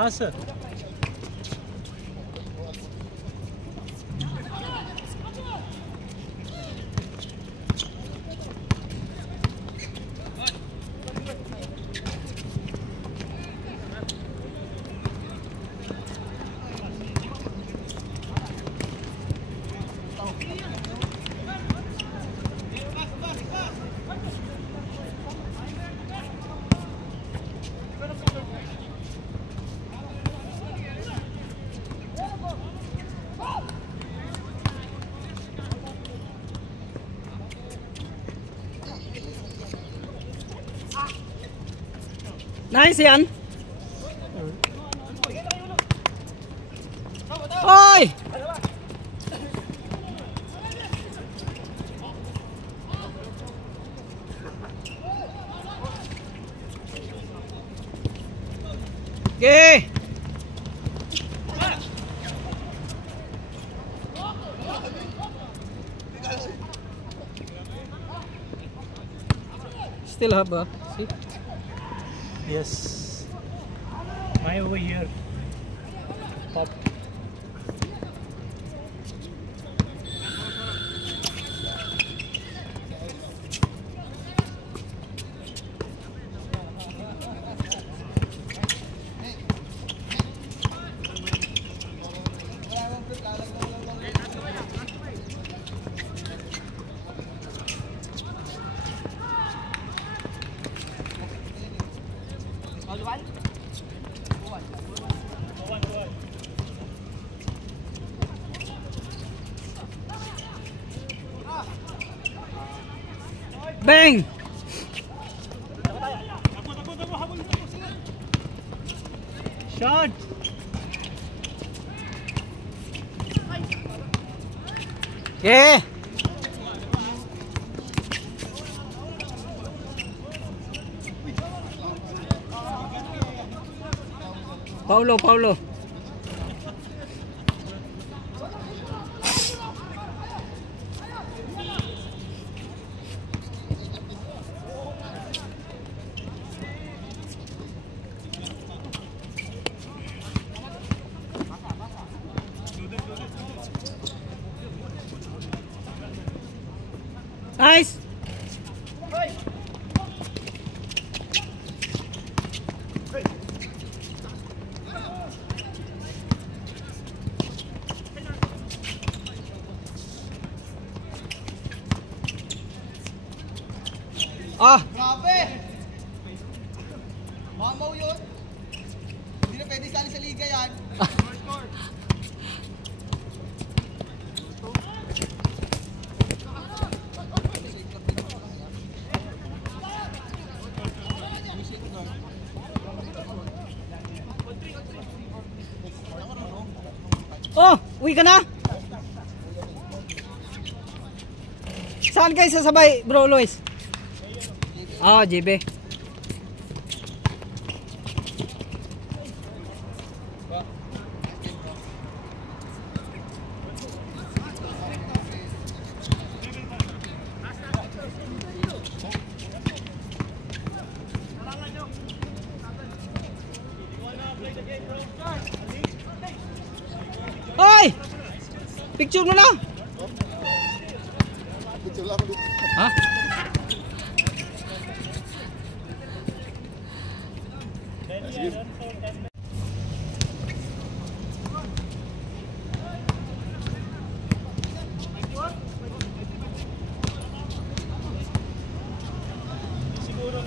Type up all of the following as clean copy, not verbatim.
हाँ sir. Nice yan. Ôi. Kìa. Still have see? Yes. My over here. Pop. Bang! Shot! Yeah! Paulo. Nice. Ah, grabe. Mamaw yun. Hindi na pwede sali sa liga yan. oh, uwi ka na? Saan kayo sasabay, bro Luis? Oh, JB. Hoy! Picture mo na. Picture lang dito. Ha?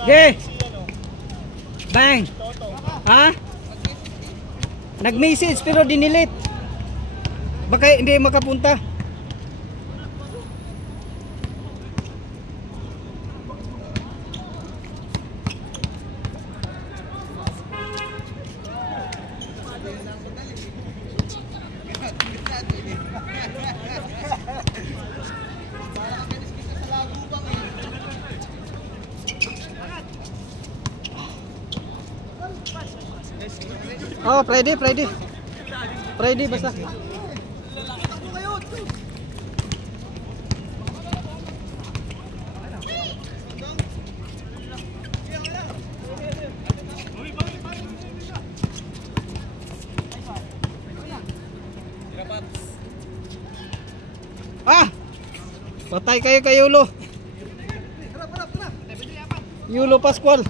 Okay. Bang. Ha? Nag-message pero dinilit. Baka hindi makapunta. Oh, Friday basta. Patay kayo kay Yulo. Yulo Pascual.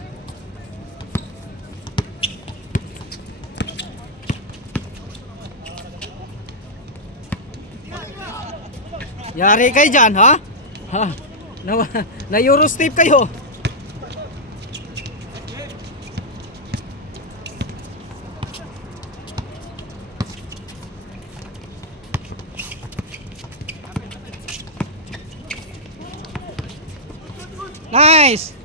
Yari kayo dyan, ha? Ha? Na Eurostep kayo. Nice.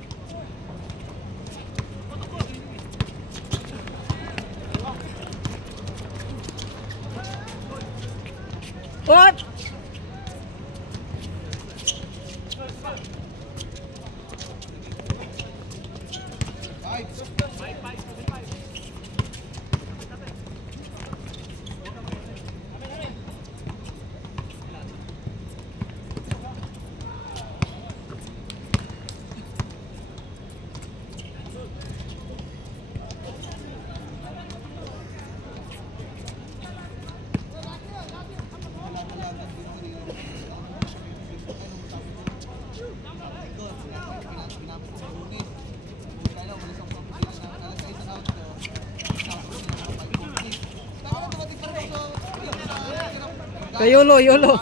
What? Kay Yulo, Yulo.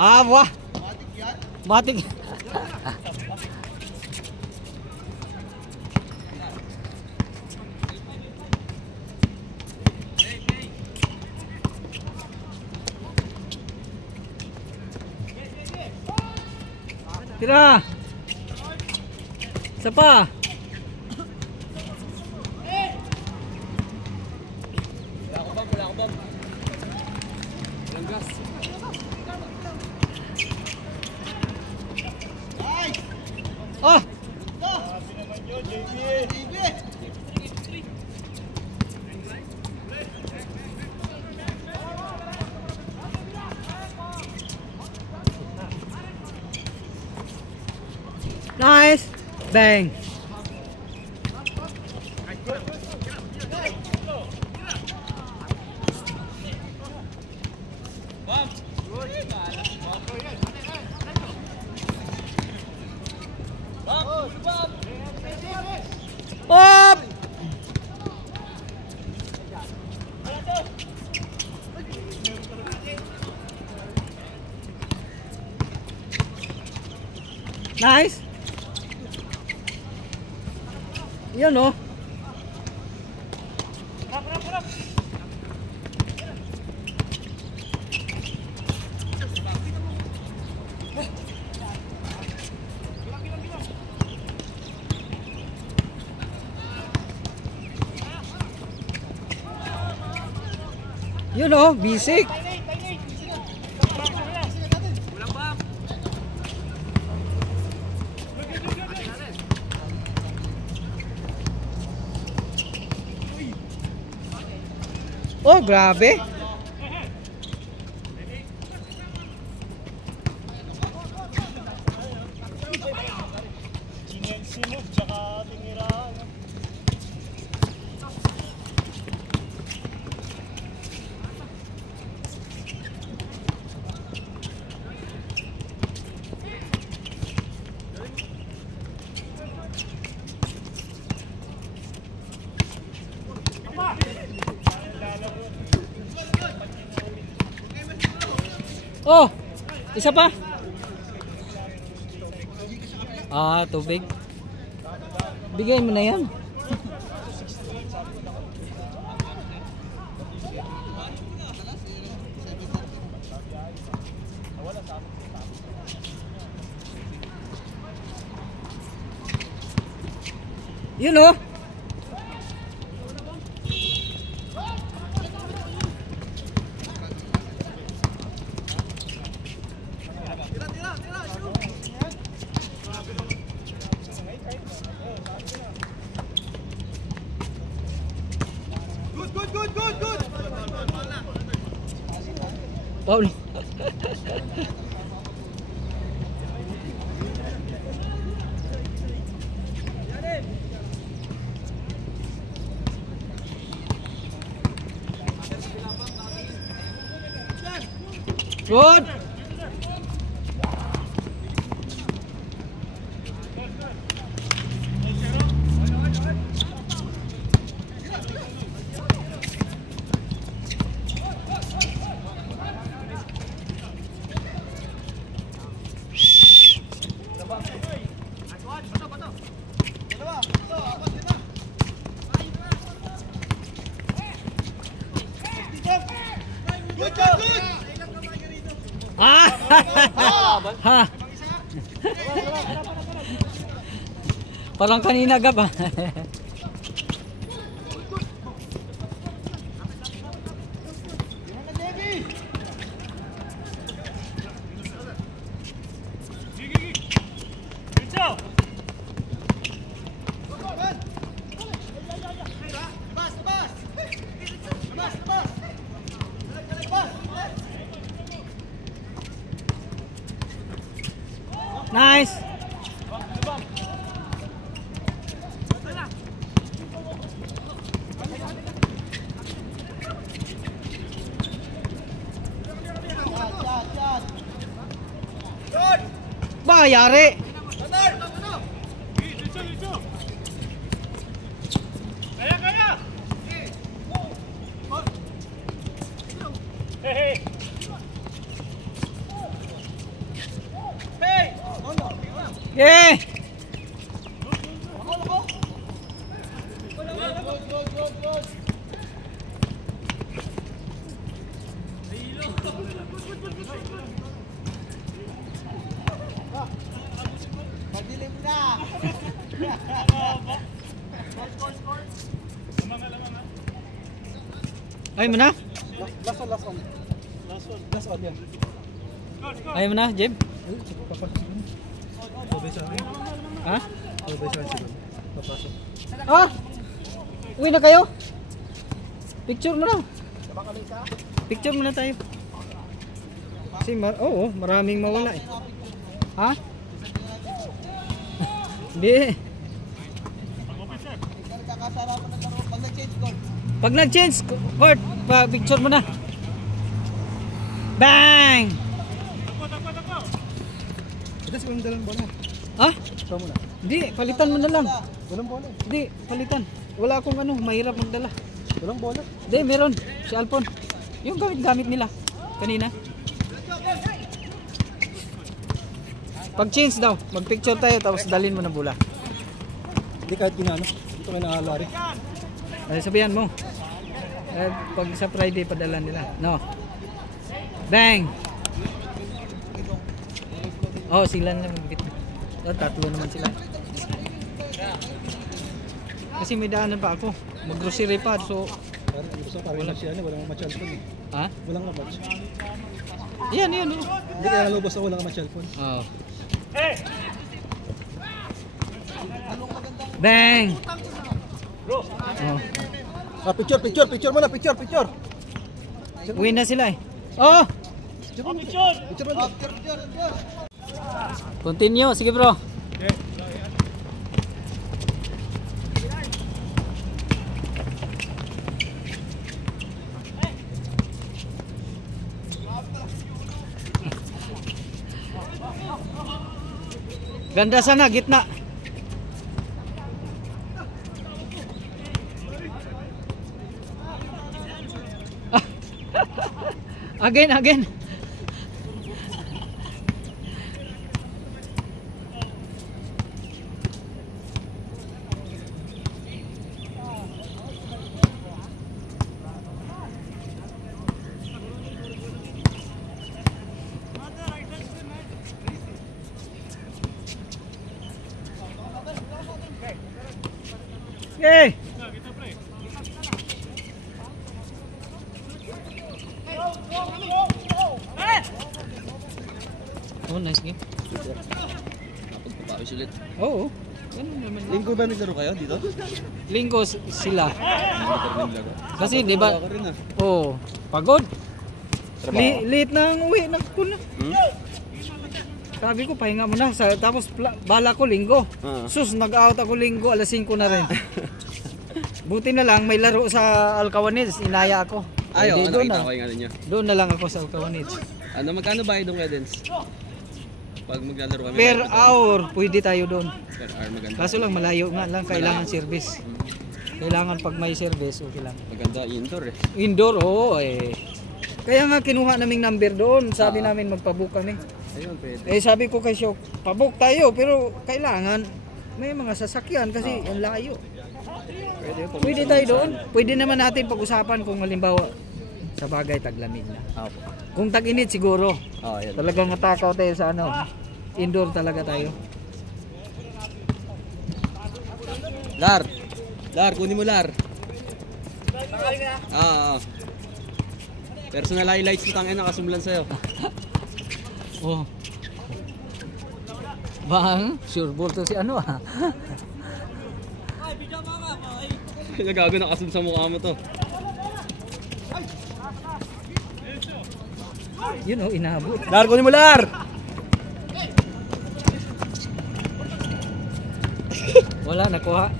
Ah, wah. Matik. Tira. Siapa? Oh. Nice. Bang. Up. Nice. Yun oh. Yun oh, bisik. Oh, grabe. Sinunod, tsaka tiniraan. Oh, isa pa. Ah, tubig. Bigay mo na yan. Yun oh. Good. Paul. Good. Ah! Ha. Parang kanina gab ah. Nice. Ba, yari. Kaya! Hey! Yeah. Madilim na. Ay mo na? Last one. Last one yan. Ay mo na, Jeb? Ha? Ah! Uwi na kayo? Picture mo na. Picture mo na tayo. Kasi oo, maraming mawala eh. Ha? Hindi. Pag nag-change court, picture mo na. Bang! Ito si Ma'am dalang bola. Ha? Ito muna. Hindi, palitan mo na lang. Walang bola. Hindi, palitan. Wala akong mahirap magdala. Walang bola. Hindi, meron. Si Alpon. Yung gamit nila. Kanina. Pag change daw, mag-picture tayo tapos dalhin mo ng bola. Hindi kahit ginano. Dito kayo nakalari. Ay, sabihan mo. Pag sa Friday, padala nila. No. Bang! Oh, sila na magbit. Tatlo naman sila. Kasi may daanan pa ako. Mag-grocery pa. So, Walang siya, walang matchalpon eh. ha? Walang match. Yan. Oh. Hindi kaya nalubos ako walang matchalpon. Oh. Bang! Oh. Ah, picture muna, picture. Uwi na sila eh. Oh! Picture muna. Continue. Sige bro. Ganda sana, gitna. Again. Okay. Oh, nice game. Napagpapawis ulit. Oo. Ganun naman. Linggo ba naglaro kayo dito? Linggo sila. Hindi ka rin naglaro. Kasi di ba? Wala ka rin ah. Oh, pagod. Trabaho. Late na ang uwi ng kuna. Hmm? Sabi ko pahinga muna tapos bala ko linggo. Sus, nag-out ako linggo, alas 5 na rin. Buti na lang may laro sa Alcawanits, inaya ako. Ayaw, Hindi, doon nakita na. ko yung ano niya. Doon na lang ako sa Alcawanits. Ano, magkano ba yung Edens? Pag maglalaro kami. Per hour, pwede tayo doon. Per hour, maganda. Kaso lang malayo nga lang, kailangan service. Kailangan pag may service, okay lang. Maganda indoor eh. Indoor, oo eh. Kaya nga kinuha naming number doon, sabi namin magpabook kami. Ayun, pwede. Eh sabi ko kay Syok, pabook tayo pero kailangan may mga sasakyan kasi ang layo. Pwede, Pwede tayo doon. Pwede naman natin pag-usapan kung halimbawa sa bagay taglamig na. Kung tag-init siguro. Yan. Talagang natakaw tayo sa ano. Indoor talaga tayo. Lar! Lar, kunin mo Lar. Personal highlights mo tangin na kasumlan sa'yo. Oh. Bang, sure ball to si ano ah. Nagago na kasum sa mukha mo to. Yun oh, inabot. Lar, kunin mo Lar! Wala, nakuha.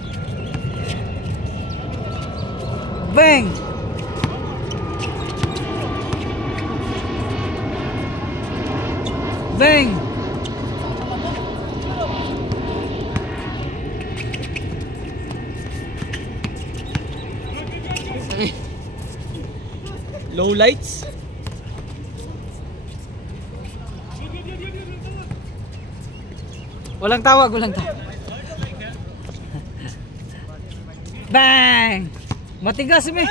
Bang! Bang! Low lights? Walang tawag, walang tawag. Bang! Matigas eh.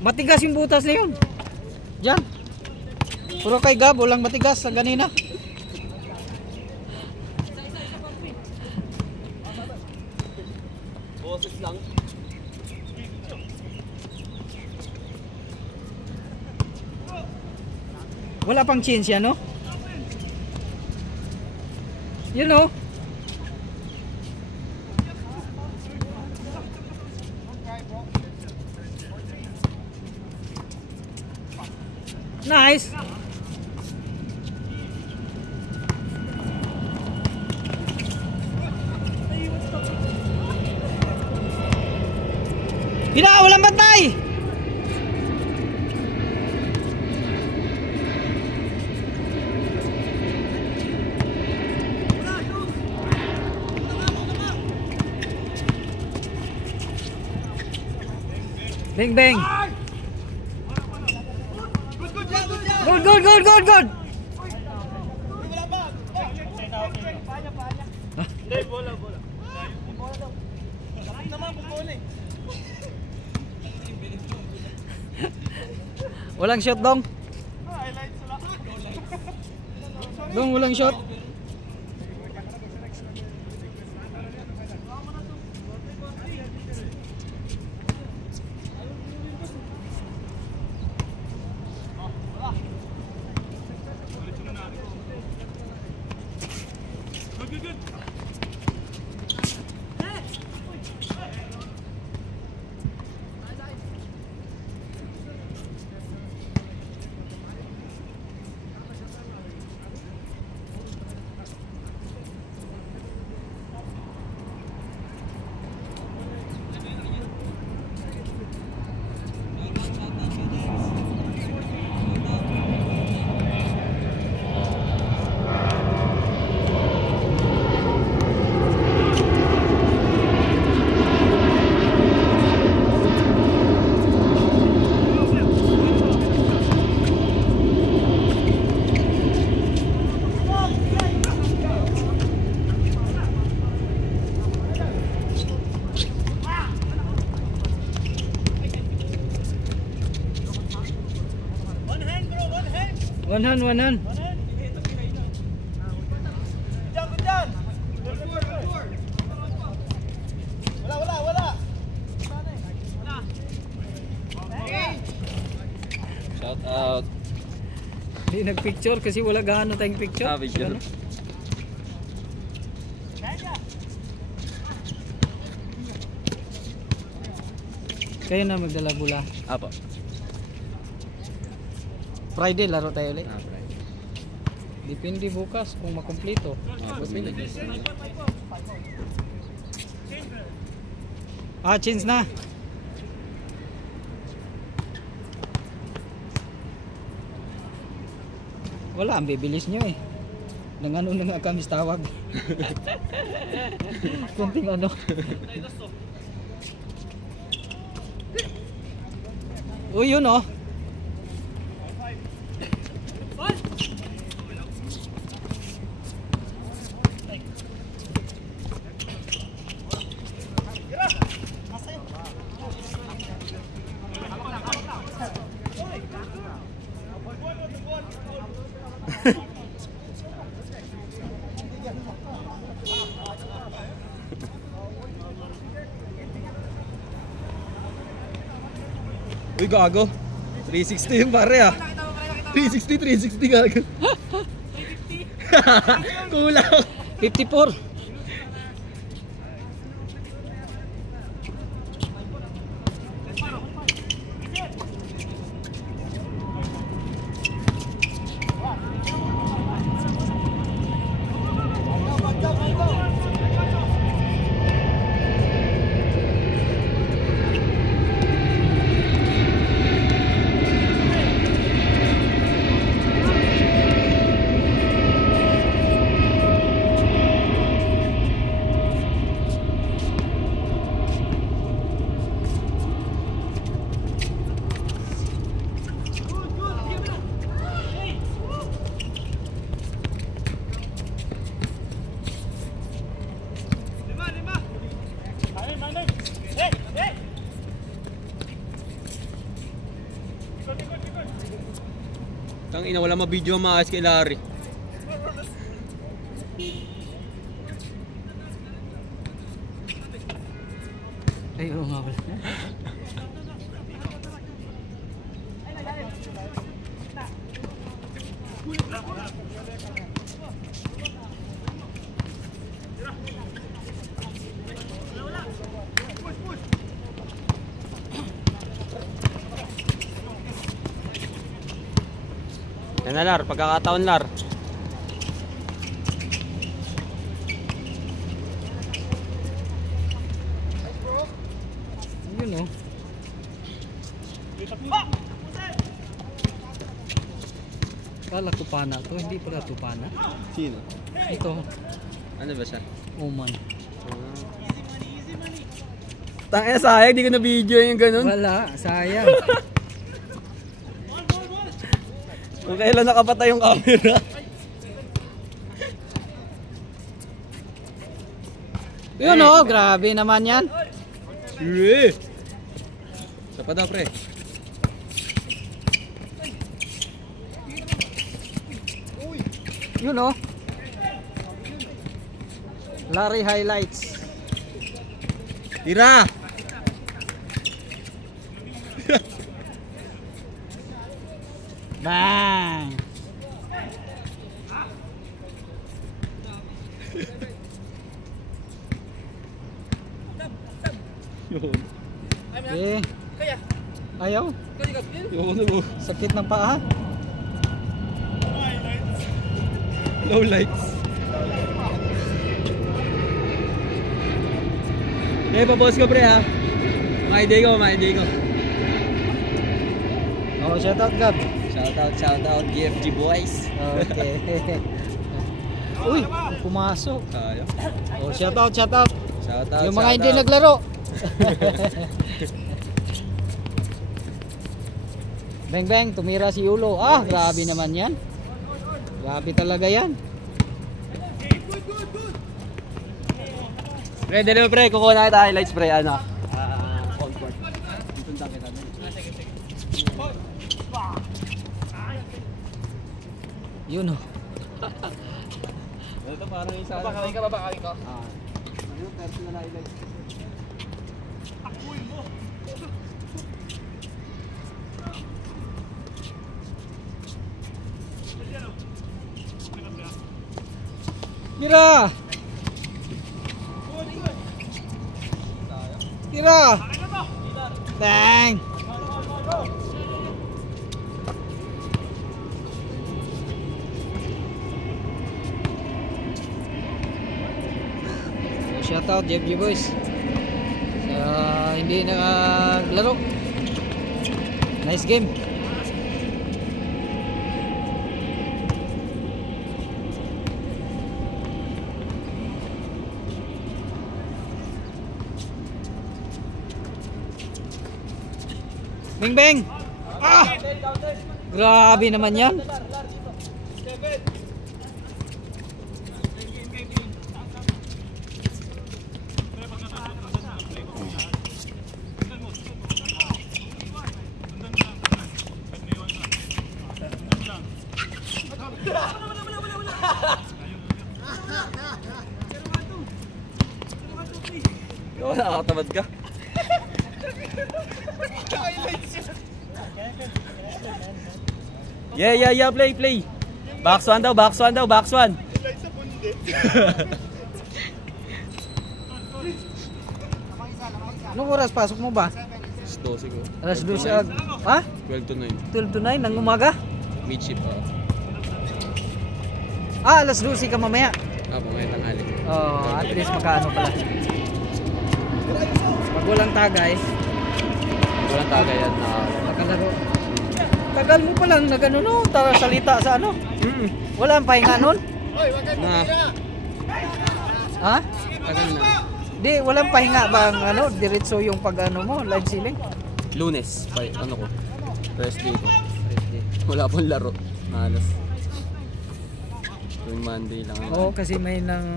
Matigas yung butas na yun. Diyan. Puro kay Gab, walang matigas sa ganina. Boses lang. Wala pang change yan, no? You know? Nice. Hina, walang bantay. Bang bang. Good, good, good, good, good. Hindi, bola. Walang shot dong. Dong, walang shot. One hand. Wala. Hindi nagpicture kasi wala gaano tayong picture. Picture. Ano? Kayo na magdala bula. Apo. Friday laro tayo ulit. Right. Depende bukas kung makumpleto. Apo, may nag-guess na. Change na. Wala, ang bibilis nyo eh. Nang ano na nga kami tawag. Kunting ano. Uy, yun oh. Uy, gago. 360 yung pare ah. 360 gago. 350. Kulang. 54. Tang ina, wala ma-video ang maayos kay Larry. Ay, oo nga pala. Yan na Lar, pagkakataon Lar. Yun oh. Kala ko pana to, hindi pala to pana. Sino? Ito, Ano ba siya? Oman. Tangina, sayang, di ko na video yung ganun. Wala, sayang. Kung kailan nakapatay yung camera. Yun oh, grabe naman yan. Sa pa daw pre. Yun oh. Larry highlights. Tira! Bang! Eh, ayaw. Sakit ng paa. Low lights. Eh, papost ko pre ha. Mga idea ko. Oh, shout out Gab. Shout out GFG boys. Okay. Uy, pumasok. Kaya. Oh, shout out. Shout out. Yung mga hindi naglaro. Bang bang, tumira si Yulo. Ah, grabe naman yan. Grabe talaga yan. Pre, dali mo pre, kukuha na kita highlights pre, ano? Concord. Ituntan kita. Yun oh. Ito parang isa. Babakawin ka, babakawin ko. Ano, personal highlights. Tira! Tira! Bang! Shout out JFG boys sa hindi nakaglaro. Nice game. Bing bang. Ah! Grabe naman yan. Oo, nakakatamad ka. Yeah, play. Box 1 daw, box 1 daw, box 1. Anong oras pasok mo ba? Alas 12 ko. Alas 12 ag... Ha? 12 to 9. 12 to 9 ng umaga? Mid-shift pa. Alas 12 ka mamaya. Mamaya tanghali. Oh, at least makaano pala. Pag walang tagay, Walang tagay yan na. nakalaro. Tagal mo pa lang nagano no, tara salita sa ano. Wala ang pahinga nun? Na. Ha? Tagal na. Di, walang pahinga ba ang ano, diretso yung pag ano mo, live ceiling? Lunes, ano ko? Rest day ko. Wala pong laro. Malas. Tuwing Monday lang. Oo, kasi may nang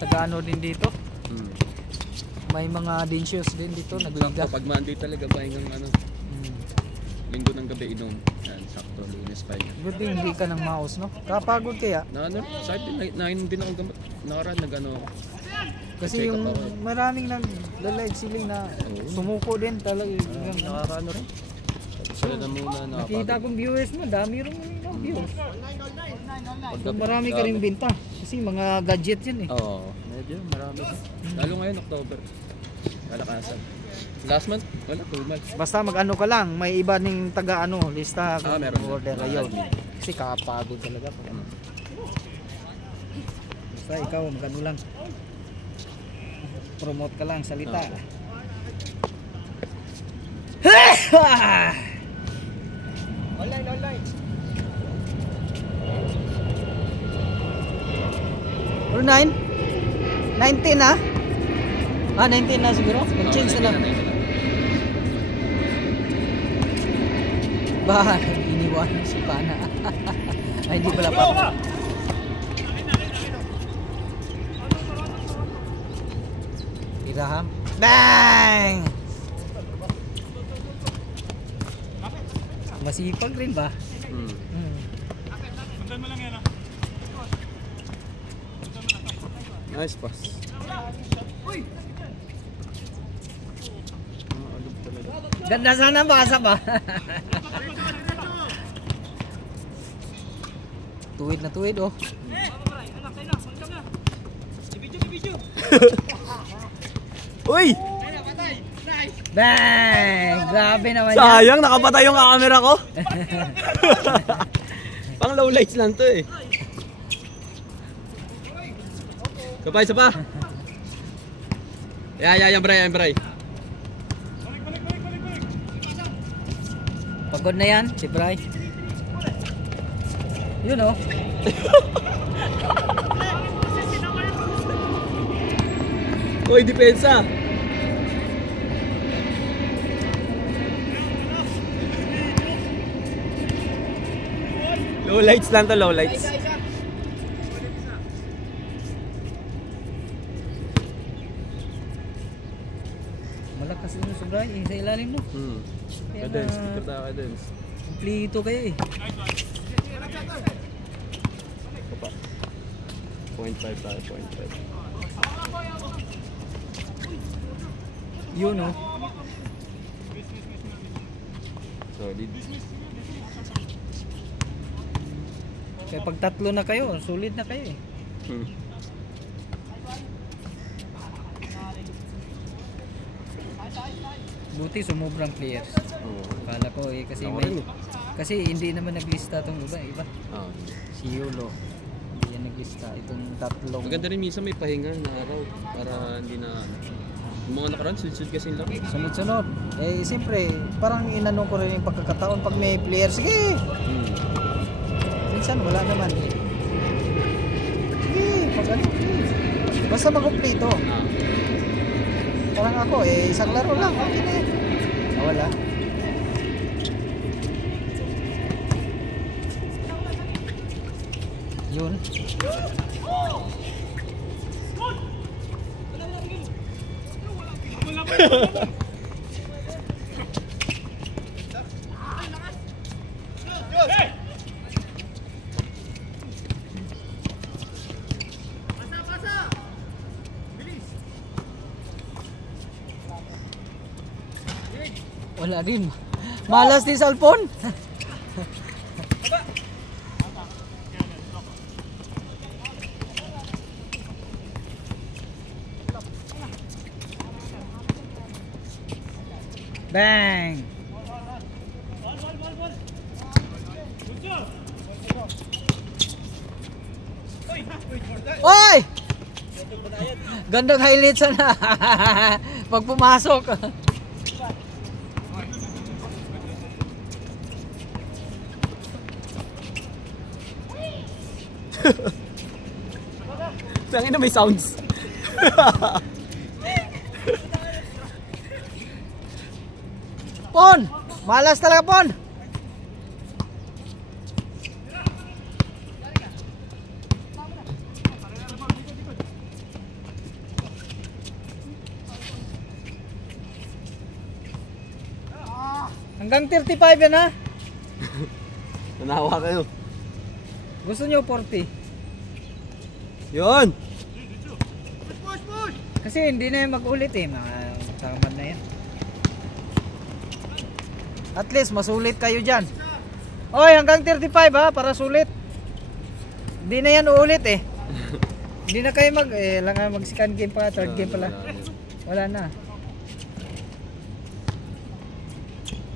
taga-ano din dito. Hmm. May mga dinsyos din dito, nagliga. Pag Monday talaga pahingang ano. Linggo ng gabi inom. Yan, sakto. Lunes pahinga. Buti hindi ka ng mouse, no? Kapagod kaya? Na ano, sa akin, nainom din ako gamot. Nakaraan, nag-ano ako. Kasi Check yung up ako. maraming nag-live ceiling na sumuko din talaga. Nakakaano rin. Sila na muna Nakita kong viewers mo, dami rin yung views. So, marami ka rin binta. Kasi mga gadget yan eh. Oo, medyo marami. Lalo ngayon, October. Malakasan. Last month, wala, 2 months. Basta mag-ano ka lang, may iba ning taga-ano, lista kung Meron. order ayun. Kasi kapagod talaga. Basta ikaw, mag-ano lang. Promote ka lang, salita. Online. Or 9? 19 na? 19 na siguro? Mag-change na lang. Bah, iniwan si Pana. Ay, hindi pala pa. Iraham. Bang! Masipag rin ba? Sundan mo lang yan ah. Nice pass. Ganda sana basa ba? Tuwid na tuwid oh. Uy! Bang! Grabe naman yan. Sayang, nakapatay yung camera ko. Pang low lights lang to eh. Isa pa. Yan, Bray. Pagod na yan, si Bray. Yun oh. Uy, depensa. Low lights lang to, low lights. Malakas yun si Bray, sa ilalim mo. Cadence, dito tayo cadence. Kumplito kayo eh. 0.5 tayo, 0.5. Yun oh. Solid. Kaya pag tatlo na kayo, sulit na kayo eh. Buti sumubrang players. Oo. Kala ko eh kasi Ako may rin eh. kasi hindi naman naglista tong iba. Ah. Si Yulo. Hindi yan naglista itong tatlong. Maganda rin minsan may pahinga na araw para hindi na yung mga nakaraan sunod-sunod kasi lang. Sunod-sunod. Eh siyempre, parang inanong ko rin yung pagkakataon pag may player, sige. Minsan wala naman eh. Sige, pag ano, sige. Basta mag-complete. Ah. Parang ako eh, isang laro lang, okay na yan. Wala. Yun. Wala din. Malas din sa Alpon. Bang! Oy! Gandang highlights na. Pag pumasok. Tangina may sounds. Pon! Malas talaga, Pon! Hanggang 35 yan ha? Nanawa kayo. Gusto nyo 40? Yun! Kasi hindi na yan mag-ulit eh, mga tamad na yan. At least masulit kayo dyan. Oy, hanggang 35 ha, para sulit. Hindi na yan uulit eh. Hindi na kayo lang mag second game pa, third game pala. Wala na.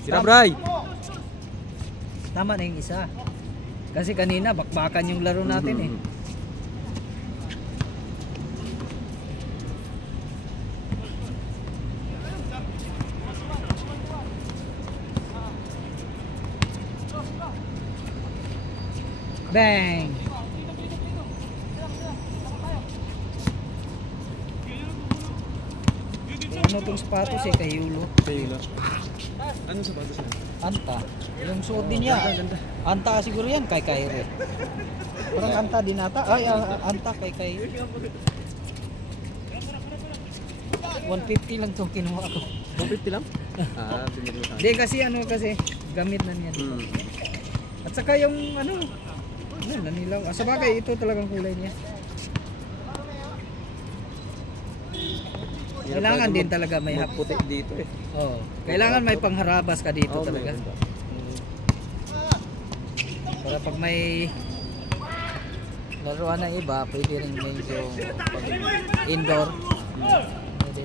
Sira Bray! Tama na yung isa. Kasi kanina bakbakan yung laro natin eh. Bang! Ano itong sapatos eh, kay Yulo? Kayo lang. Anong sapatos na? Anta. Yung suot din niya. Anta siguro yan, kay Kyrie. Parang Anta din ata. Ay, Anta kay Kyrie. 150 lang itong kinuha ko. 150 lang? Ah, pinag mo Hindi kasi kasi gamit na niya. At saka yung nanilaw. Sa bagay, ito talagang kulay niya. Kailangan din talaga may puti dito eh. Oh, kailangan may pangharabas ka dito talaga. Para pag may laruan na iba, pwede rin medyo indoor. Pwede.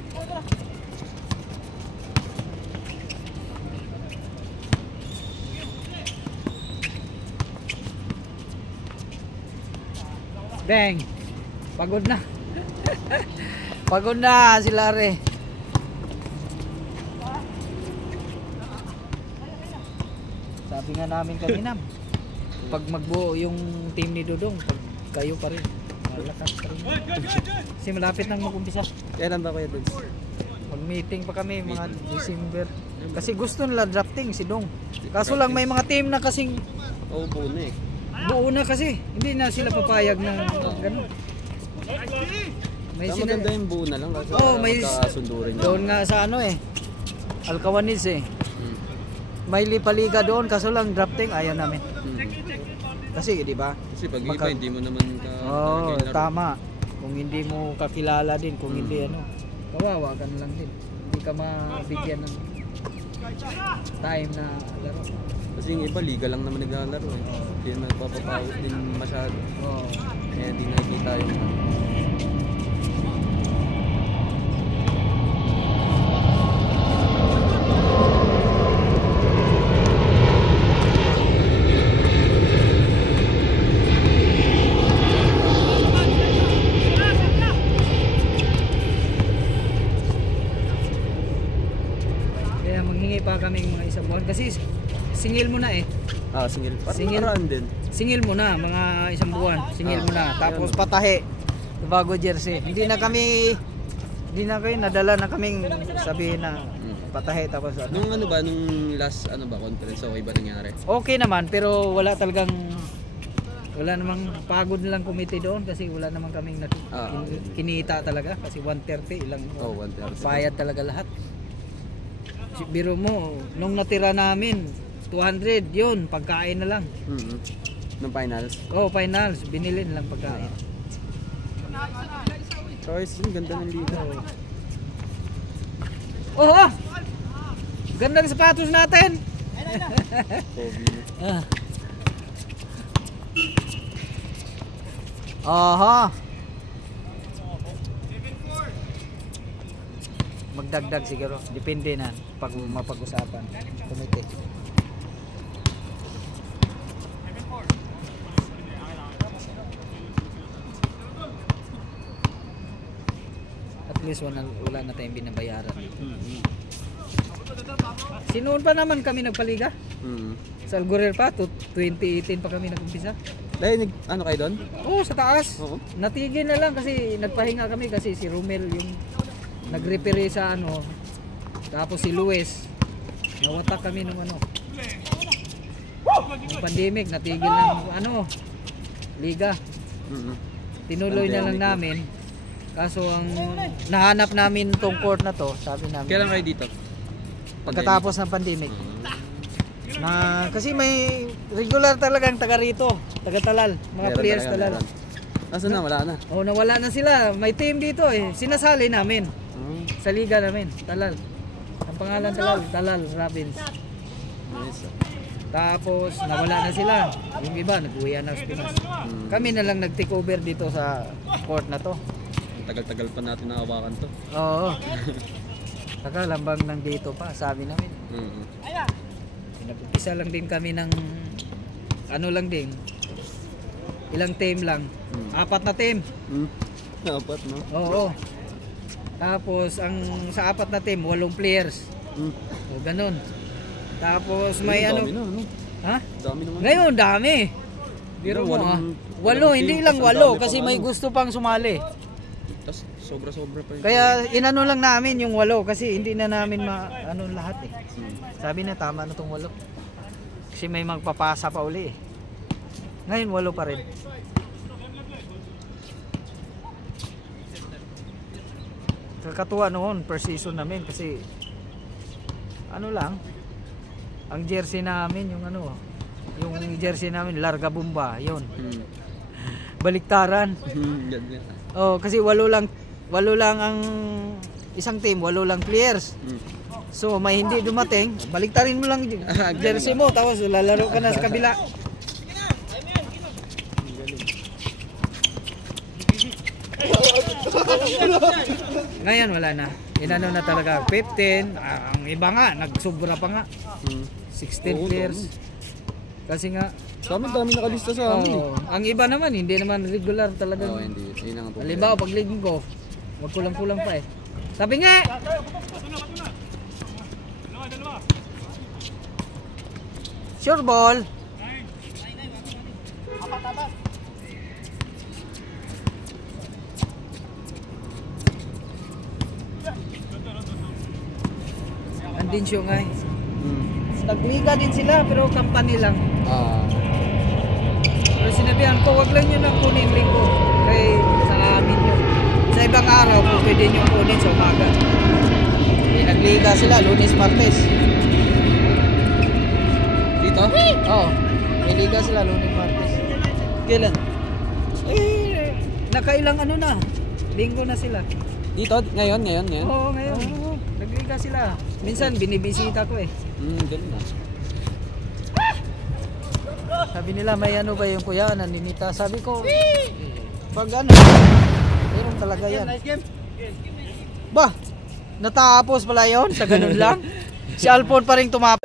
Bang! Pagod na. Pagod na si Lare. Sabi nga namin kanina, pag magbuo yung team ni Dudong, pag kayo pa rin, malakas pa rin. Kasi malapit nang mag-umpisa. Kailan ba kayo dun? Mag-meeting pa kami mga December. Kasi gusto nila drafting si Dong. Kaso lang may mga team na kasing Oo, buo na eh. buo na kasi. Hindi na sila papayag na gano'n. May Maganda yung buo na lang kasi may magkakasundo rin yun. doon nga sa Alcawanis eh. May lipaliga doon kaso lang drafting ayaw namin. Kasi di ba? Kasi pag iba hindi mo naman laro. Tama. Kung hindi mo kakilala din, kung hindi kawawa ka na lang din. Hindi ka mabigyan ng time na laro. Kasi yung iba liga lang naman naglalaro eh. Hindi nagpapapawit din masyado. Kaya di nakikita yung isang buwan. Kasi singil mo na eh. Singil. Parang Singil. nakaraan din. Singil mo na, mga isang buwan. Singil mo na. Tapos patahe. Bago jersey. Hindi na kayo nadala na kaming sabihin na patahe tapos ano. Nung ano ba, nung last ano ba, conference, okay ba nangyari? Okay naman, pero wala namang pagod nilang committee doon kasi wala namang kaming kinita talaga kasi 130 ilang 130. bayad talaga lahat. Biro mo, nung natira namin 200 yun, pagkain na lang. Nung finals. Finals, binili nilang pagkain. Choice, yung ganda ng liga. Ganda ng sapatos natin. Kobe. Magdagdag siguro, depende na pag mapag-usapan. Committee. At least wala na tayong binabayaran. Sinoon pa naman kami nagpaliga? Sa Algurer pa, 2018 pa kami nag-umpisa. Dahil ano kayo doon? Sa taas. Oo. Natigil na lang kasi nagpahinga kami kasi si Romel yung nag-referee sa ano. Tapos si Luis. Nawatak kami nung ano. Yung pandemic, natigil ng liga. Tinuloy na lang namin. Kaso ang nahanap namin tong court na to, sabi namin. Kailan kayo dito? Pagkatapos ng pandemic. Kasi may regular talagang taga rito, taga Talal, mga players Talal. Nasaan na? Wala na? Nawala na sila. May team dito eh. Sinasali namin sa liga namin, Talal. Ang pangalan Talal Robins. Nice. Tapos nawala na sila. Yung iba nag-uwi na sa Pinas. Kami na lang nag-take over dito sa court na to. Tagal-tagal pa natin nahawakan to. Oo. Tagal lambang lang dito pa, sabi namin. Pinag-upisa lang din kami ng lang din. Ilang team lang. 4 na team. 4 no? Oo. Tapos sa 4 na team, 8 players. Ganun. Tapos may dami na, Ha? Dami naman. Ngayon, dami. Biro mo 8, hindi lang 8 kasi may gusto pang sumali. Tapos sobra-sobra pa yun. Kaya inano lang namin yung 8 kasi hindi na namin lahat eh. Sabi na tama na tong 8. Kasi may magpapasa pa uli eh. Ngayon 8 pa rin. Kakatuwa noon per season namin kasi ang jersey namin yung jersey namin Larga Bomba, yun. Baliktaran. Kasi 8 lang ang isang team, 8 lang players. So may hindi dumating, baliktarin mo lang jersey mo tapos lalaro ka na sa kabila. Ngayon wala na. Inano na talaga 15, ang iba nga nagsobra pa nga. 16 players. Kasi nga sa amin dami nakalista sa amin. Ang iba naman hindi naman regular talaga. Hindi. Yun ang problema. Halimbawa pag linggo, magkulang-kulang pa eh. Sabi nga! Sure ball. Andin siya nga eh. Nagliga din sila pero company lang. Pero sinabihan ko, wag lang nyo na kunin linggo. Kaya sa amin yun. Sa ibang araw, pwede nyo kunin sa umaga. Nagliga sila, Lunes, Martes. Dito? Oo. May liga sila, Lunes, Martes. Kailan? Nakailang na. Linggo na sila. Dito? Ngayon? Oo, ngayon. Nagliga sila. Minsan, binibisita ko eh. Ganun na. Sabi nila, may ba yung kuya, naninita. Sabi ko, pag meron talaga yan. Natapos pala yun, sa ganun lang. Si Alfon pa rin tumapos.